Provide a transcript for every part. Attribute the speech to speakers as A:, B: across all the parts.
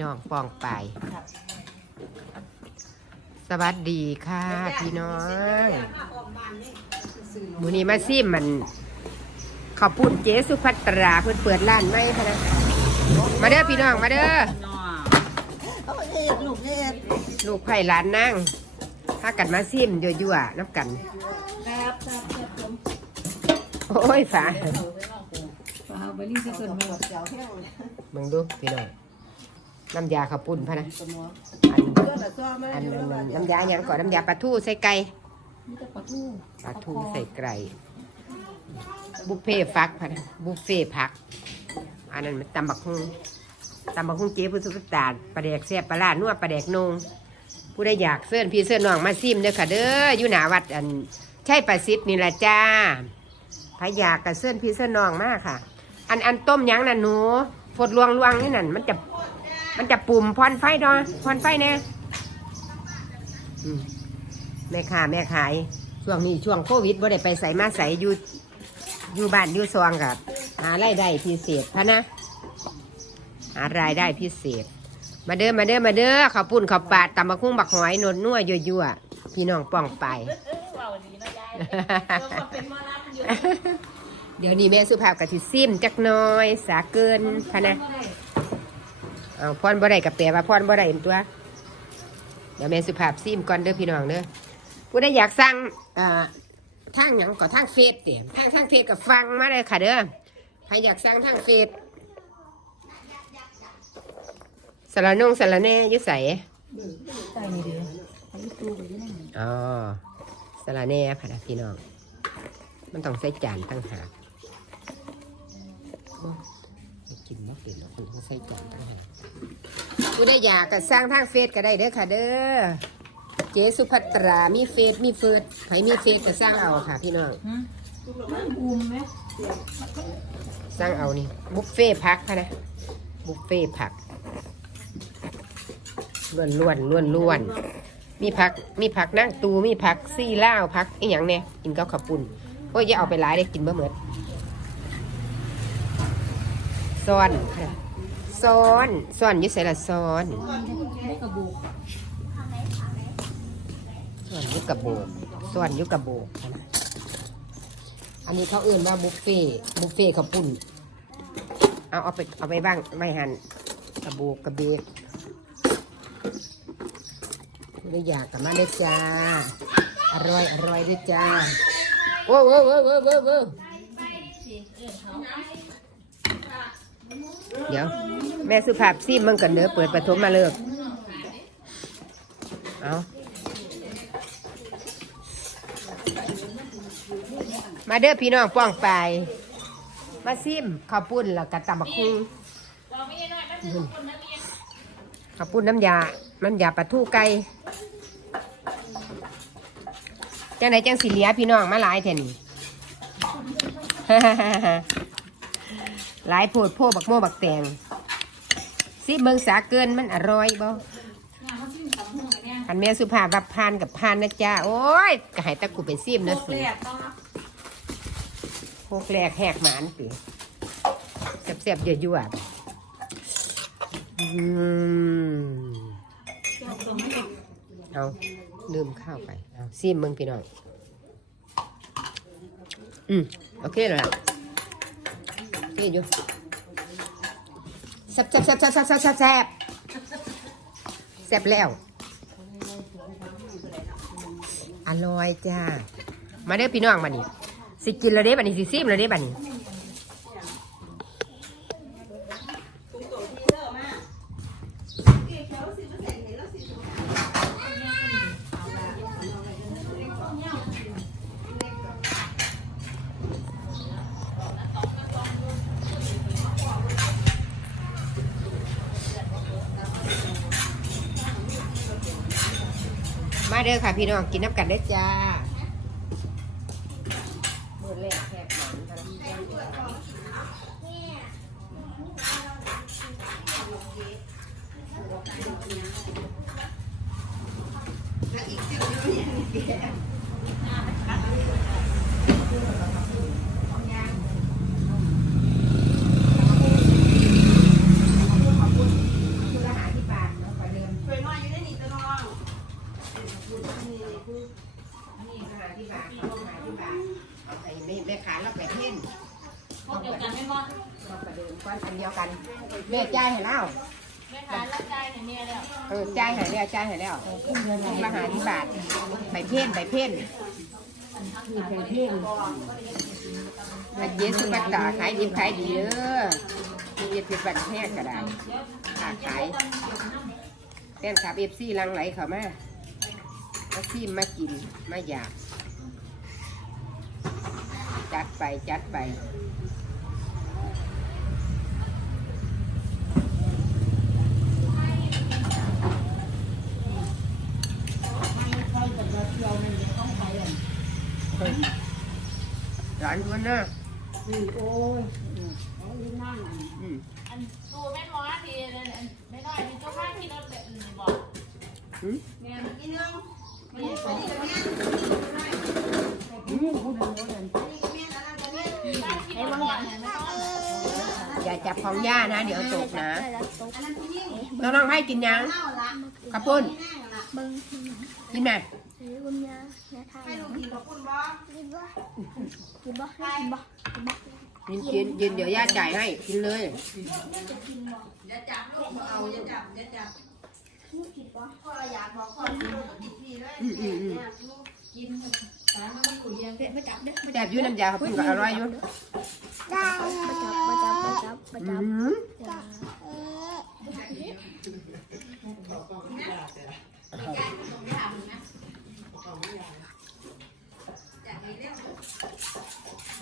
A: น้องปองไปายสวัสดีค่ะ พี่น้องมือนี้มาซิมมัน ขอบปุ่นเจสุภัตราเพิ่นเปิดร้านไหมคะนะมาเด้อพี่น้องมาเด้อ
B: เอาเอ็ดลูกเอ็ด
A: ลูกไผ่ร้านนั่งถ้ากันมาซิมยั่วๆน้ำกัน
B: ครับครับครับผม
A: โอ้ยฝา
B: ฝาบริสุทธิ์มาเจ้าแห้ง
A: มึงดูพี่น้อง น้ำยาข้าวปุ้นพะนะ
B: สมอง
A: อัน
B: เจ้าละซ้อมา
A: อัน
B: อยู่
A: นั้น
B: แล้ว
A: น้ำยาหยังก่อนน้ำยาปลาทูใส่ไก่
B: มีแต่ปลาทู
A: ปลาทูใส่ไก่บุฟเฟ่ต์ฟักพะนะบุฟเฟ่ต์ผัก อันนั้นมันตำบักฮุงตำบักฮุงเจ๊พุทธตาลปลาแดกแซ่บปลาลาดนัวปลาแดกนงผู้ใดอยากเสื้อนพี่เสื้อนน้องมาซิมเด้อค่ะเด้ออยู่หนาวัดอันใช่ประสิทธิ์นี่ละจ้าพายากกับเสื้อนพี่เสื้อนน้องมากค่ะ อันอันต้มหยังน่ะหนูฝดลวงลวงนี่นั่นมันจะ มันจะปุ่มพรไฟดอพรไฟแน่อืมแม่ค้าแม่ขาย ช่วงนี้ช่วงโควิดบ่ได้ไปใส่มาใส่อยู่อยู่บ้านอยู่ซองกับหารายได้พิเศษพะนะ หารายได้พิเศษ มาเด้อมาเด้อมาเด้อข้าวปุ้นข้าวปาดตำมะคุ้งบักหอยนวดนัวยั่วๆพี่น้องป้องไป เดี๋ยวนี้แม่สุภาพกับทิซิมจักหน้อย สาเกินพะนะ เอาพรบ่ได้กับแปลว่าพรบ่ได้เป็นตัว เดี๋ยวแม่สุภาพซิมก่อนเด้อพี่น้องเด้อผู้ใดอยากสั่งอ่าทางหยังก็ทางเฟซเต็มทางทางเฟซก็ฟังมาเลยค่ะเด้อใครอยากสั่งทางเฟซสารนงสารแหน่อยุ่ใส
B: ใส่นี่เดียวไอ้ตู้ไปยังไง
A: อ๋อสารแหน่ค่ะนะพี่น้อง มันต้องใส่จานตั้งหาก โอ้ยกินมากเป็นแล้วคุณต้องใส่จานตั้งหากผู้ใดอยากก็สร้างทางเฟซก็ได้เด้อค่ะ เด้อ เจสุภัตรา มีเฟซมีเฟิร์ดใครมีเฟซก็สร้างเอาค่ะพี่น้อง
B: อุ้มไหม
A: สร้างเอานี่บุฟเฟ่ต์พักค่ะนะ บุฟเฟ่ต์ผักล้วนล้วนล้วนล้วนๆมีผักมีผักนั่งตูมีผักซี่ล่าวผักอีหยังเนี่ยกินข้าวขับปุ่นโอ้ยอย่าเอาไปหลายเลยกินบ่เหมือน ซ้อนซ้อนซ้อนอยิ่ใส่ละซ้อน
B: ได้กระบุก
A: ส่วนยุกกระโบกส่วนยุกกระโบกอันนี้เขาเอื่นว่าบุฟเฟ่บุฟเฟ่ข้าวปุ้นเอาเอาไปเอาไปบ้างไม่หันกระโบกกระเบกไม่อยากกับมาเลยจ้าอร่อยอร่อยด้วยจ้าโว้วโว้วโว้วโว้วโว้โว้ เดี๋ยว แม่สุภาพซีมึงกันเด้อเปิดปฐมมาเลิกเอามาเด้อพี่น้องป้องไป มาซิมข้าวปุ้นแล้วก็ตำบักคุ้งข้าวปุ้นน้ำยา น้ำยาปลาทูไก่จังไหนจังสิเหลียพี่น้องมาหลายแท่นี่ หลายโพดโพบักโม่บักแตงซิเบิงสาเกินมันอร่อยบ่คันแม่สุภาพรับพานกับพานนะจ๊ะโอ้ยก็ให้ตะกูเป็นซิมนะสิโคกแรกแหกหมานปีแซ่บๆเยอะๆอืมเอาลืมข้าวไป เอาซิมมึงพี่น้อง อืม โอเคแล้วล่ะ โอเคอยู่แซ่บแซ่บแซ่บแซ่บแซ่บแซ่บแซ่บแซ่บแล้ว อร่อยจ้า มาเด้อพี่น้องมานี่สิกินแล้วเด้บัดนี้สิซิมแล้วเด้บัดนี้ เด้อค่ะพี่น้องกินน้ำกันได้จ้าแล้วอีกเจ้ย
C: อะ
A: อย่า ให้แล้วจ่ายให้แล้วทุกละหาที่บาทใบเพ่นใบเพ่น
B: มีใครเพ่ง
A: อันเย็นสุกัตตาขายดีขายดีเด้อมีเย็นเป็นบันแห้งก็ได้ขาขายแฟนคลับเอฟซีลังไหลเขามามาซีมากิน มาอยาก จัดไปจัดไป ร้านคนน่ะ
B: โอ้ยเขาลิ้นนั่ง
A: อืม
C: อันดูแม่หมอทีไม่น้อยมีเจ้าข้างที่เราแบบบอก
A: อืม
B: แม่กินยังไม่ได้ไปนี่กับแม่อืมพูดถึงว่าอย่าง
C: ไอ้บางอย่างไม่ต้อง
A: อย่าจับของย่านะ เดี๋ยวตกนะน้องน้องให้กินยังกระปุ้น
D: เบิ้ง
A: กินไหม
D: หรือคุณยาแม่ทายหนูกินบ่กินบ่กินบ่กินบ่กินบ่
A: กินกินกินเดี๋ยวย่าจ่ายให้กินเลยอืมอืมอืม
D: ไปจับเด้อ
A: แซ่บอยุ่น้ำยาเขาพุ่งก็อร่อยอยู่
D: จ้าไปจับไปจับไปจับไป
A: อื
D: จับ
A: ม
D: จ้า
B: ค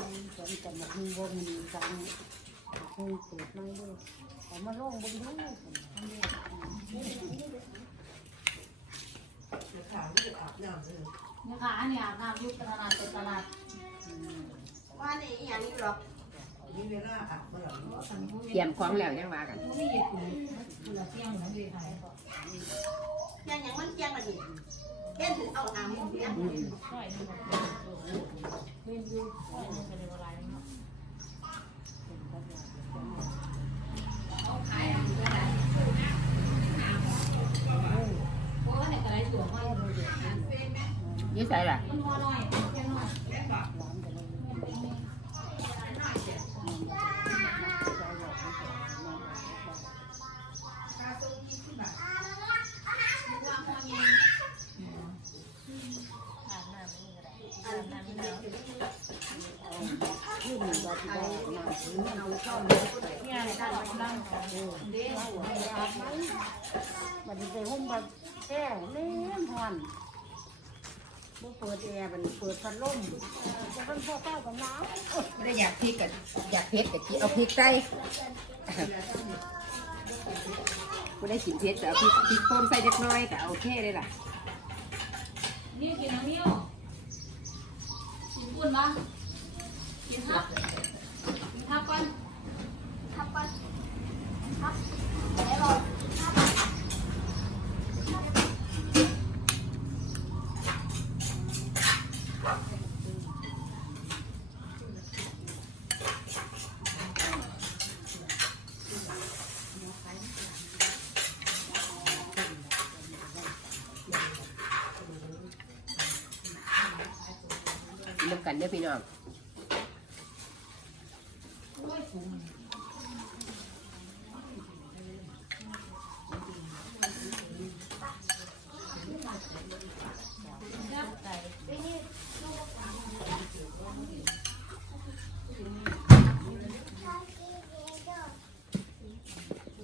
B: นจะมาดูว่ามีการคงเปิดไม่ด้วยแต่มาลงบนด้วย
C: นะคะอันนี้อาบน้ำยุคตลาดเป็นตลาด
A: เตรียมของแล้วยังว่ากัน
E: ยังยังมันเจียงอะดิเล่นเอาน้ำเนี่ย
A: อืมยี่ใส่ละ
B: ขึ้นว่าที่ว่าน้ำถึงเอาเข้า
C: เนี่ยอะไรกันนั่ง
B: บัดนี้ไปห้องบัดแก้วเล่นทอนบ่เปิดแอร์บัดนี้เปิดพัดลมจะเป็นพ่อเก้ากับน้ำ
A: ไม่ได้อยากพริกกันอยากเผ็ดแต่กินเอาพริกใส่ไม่ได้กินเผ็ดแต่เอาพริกพริกป่นใส่เล็กน้อยแต่เอาโอเคเลยล่ะ
C: นิ้วกินน้ำนิ้วกินปุ่นบ้าง กินทับกินทับก่อน
D: ทับก่อนทับแล้วเรา
A: กินน้ำกันเด้อพี่น้อง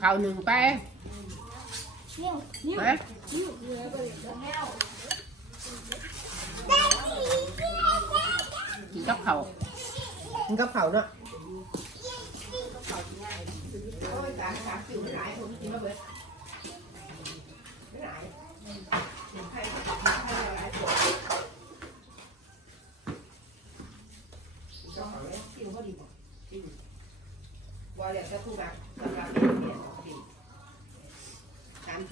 A: ข้าวหนึ่งไป
D: นิ้วนิ้ว
A: ฮะ
D: นิ้วเหลือไปเลย
A: กินกับเขาวกินกับเขาวเนาะบอลเลยจะพูดแบบสำหรับ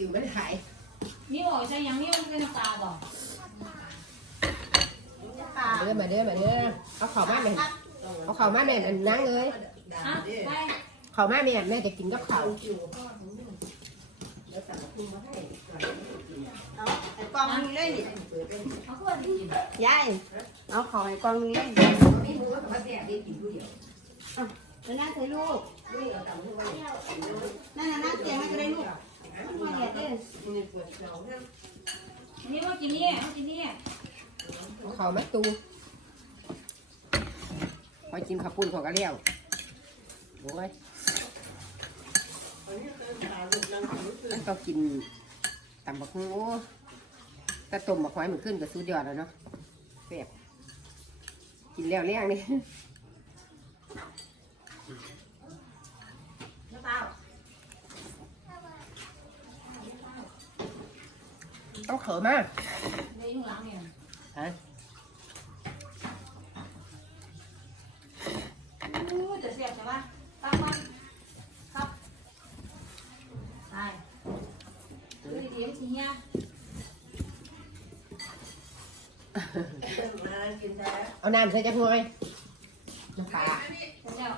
A: ตามจิวไม่ได้ขาย
C: นิ้วใช่ยังนิ้วเป็นน้ำตาบ่
A: มาเด้อมาเด้อมาเด้อเอาข้าวมาแม่เอาข้าวมาแม่อันนั่งเลย
C: ฮะได้
A: ข้าวมาแม่แม่จะกินกับข้าว
E: เอาไอ้กองนึงเลยนี่
C: เขาควรกิน
E: ยายเอาขอไอ้กองนึงเลย
A: นี่มือมาแซ่บได้กินผู้เดียว
E: แล้วน่าใส่ลูก
C: เนั่
E: นน่ะนะเตียงมันก็ได้ลูก
C: นนี้ว่ากินนี่ยว่ากินนี่
A: เขาแมาตูคอยกินข้าวปุ้นของกระเลี้ยวโอ้ยมันต้องกินตำบักหุ่งโอ้แต่ต้มบักหอยมันขึ้นกับสุดยอดแล้วเนาะแซ่บกินแล้วเลี้ยงนี่ำ
E: เปล่า
A: ต้องเขอมาก
C: ในยุ่งหลังเนี่ย
A: ฮะ
C: อู้จะเสียบใช่ปะตั้งมันครับไปดูดีๆทีเนี้ย
A: เอาน้ำใส่จักหน่อยน้ำปลา
C: เจ้า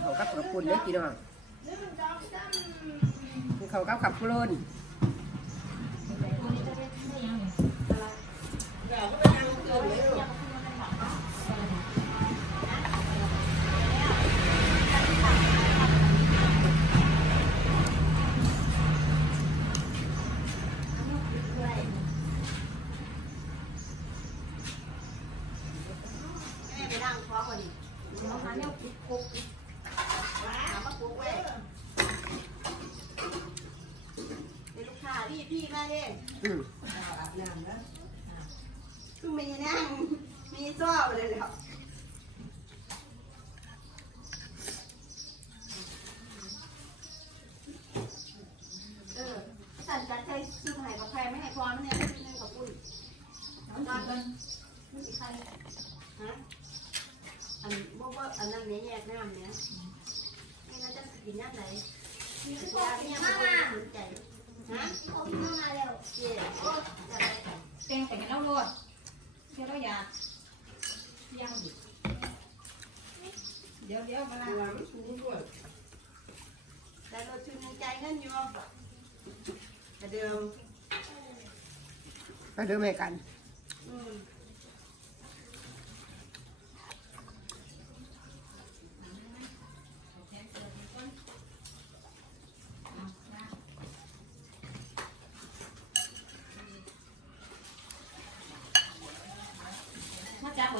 A: เขากับกับปุ่ นเด้อพี่น้องเขากับกับปุ่น
E: นั่งมีซ้อไปเลยแล้วเออสั่นจัดใจซื้อไผ่กับแพรไม่ให้พรไม่ให้ซื้อนึงกับปุ้น
C: น้ำตาลกัน
E: ไม่มีใครฮะอันบอกว่าอันนั้นเนี่ยแยกน้ำเนี่ยนี่เราจะกินน้ำไหนมีขวดเนี่ยมามาใจฮะ
D: ผมมาเร็ว
E: เจ๊โอ้จะได้กัน
C: แกงแต่งแล้วโลด เชื่อเราอยากย่างดิเดี๋ยวเดี๋ยวมาละ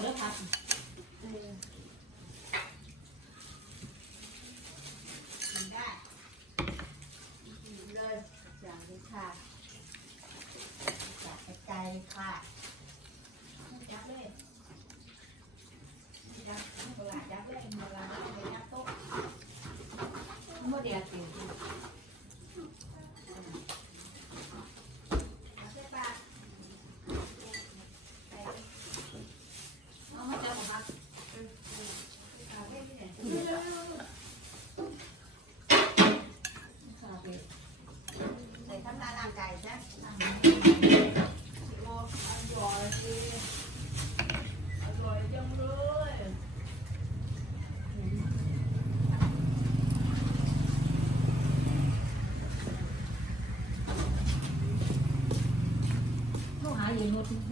E: แต่เราชุนใจเงินอยู่แต่เดิม
A: ก็เดิมให้กัน
E: อืม
C: มาจ้าหมดแล้วครับ
E: กินได้กินเลยอย่างนี้ค่ะจากไกลๆค่ะ
C: จับเลยจับเวลาจับเลยเวลาไปจับโต๊ะโมเดลติวเอามาจับครับ
E: ใส่ข้างหน้าร่างกายใช่โอ้อร่อยสิอร่อยจังเลย
C: เขาหาอยู่นู้น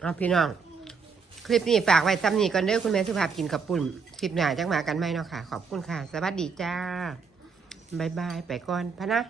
A: เอาพี่น้อง คลิปนี้ฝากไว้ซ้ำนี้ก่อนเด้อคุณแม่สุภาพกินกับปุ่นคลิปหน้าจังมากันไหมเนาะค่ะ ขอบคุณค่ะ สวัสดีจ้าบายบาย ไปก่อนพะนะ